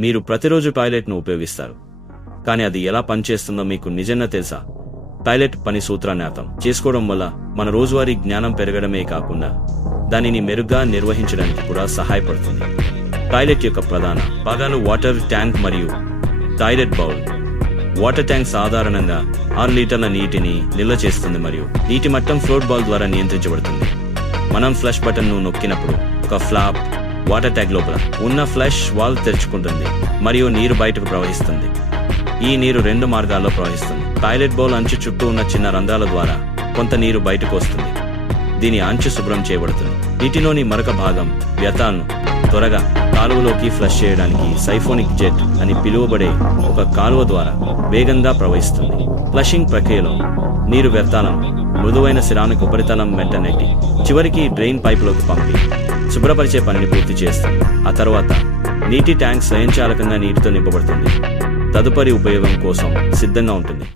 మీరు ప్రతిరోజు టాయిలెట్ను ఉపయోగిస్తారు. కానీ అది ఎలా పనిచేస్తుందో మీకు నిజంగా తెలుసా? టాయిలెట్ పని సూత్రాన్ని అర్థం చేసుకోవడం వల్ల మన రోజువారీ జ్ఞానం పెరగడమే కాకుండా దానిని మెరుగ్గా నిర్వహించడానికి కూడా సహాయపడుతుంది. టాయిలెట్ యొక్క ప్రధాన భాగాలు వాటర్ ట్యాంక్ మరియు టాయిలెట్ బౌల్. వాటర్ ట్యాంక్ సాధారణంగా ఆరు లీటర్ల నీటిని నిల్వ చేస్తుంది మరియు నీటి మట్టం ఫ్లోట్ బాల్ ద్వారా నియంత్రించబడుతుంది. మనం ఫ్లష్ బటన్ను నొక్కినప్పుడు ఒక ఫ్లాప్ వాటర్ ట్యాంక్ లోపల ఉన్న ఫ్లష్ వాల్ తెరుచుకుంటుంది మరియు నీరు బయటకు ప్రవహిస్తుంది. ఈ నీరు రెండు మార్గాల్లో ప్రవహిస్తుంది. టాయిలెట్ బౌల్ అంచు చుట్టూ ఉన్న చిన్న రంధ్రాల ద్వారా కొంత నీరు బయటకు వస్తుంది. దీని అంచు శుభ్రం చేయబడుతుంది. నీటిలోని మరొక భాగం వ్యర్థాలను త్వరగా కాలువలోకి ఫ్లష్ చేయడానికి సైఫోనిక్ జెట్ అని పిలువబడే ఒక కాలువ ద్వారా వేగంగా ప్రవహిస్తుంది. ఫ్లషింగ్ ప్రక్రియలో నీరు వ్యర్థాలను మృదువైన సిరామిక్ ఉపరితలం వెంట నెట్టి చివరికి డ్రెయిన్ పైపులోకి పంపి శుభ్రపరిచే పనిని పూర్తి చేస్తుంది. ఆ తర్వాత నీటి ట్యాంక్ స్వయంచాలకంగా నీటితో నింపబడుతుంది. తదుపరి ఉపయోగం కోసం సిద్ధంగా ఉంటుంది.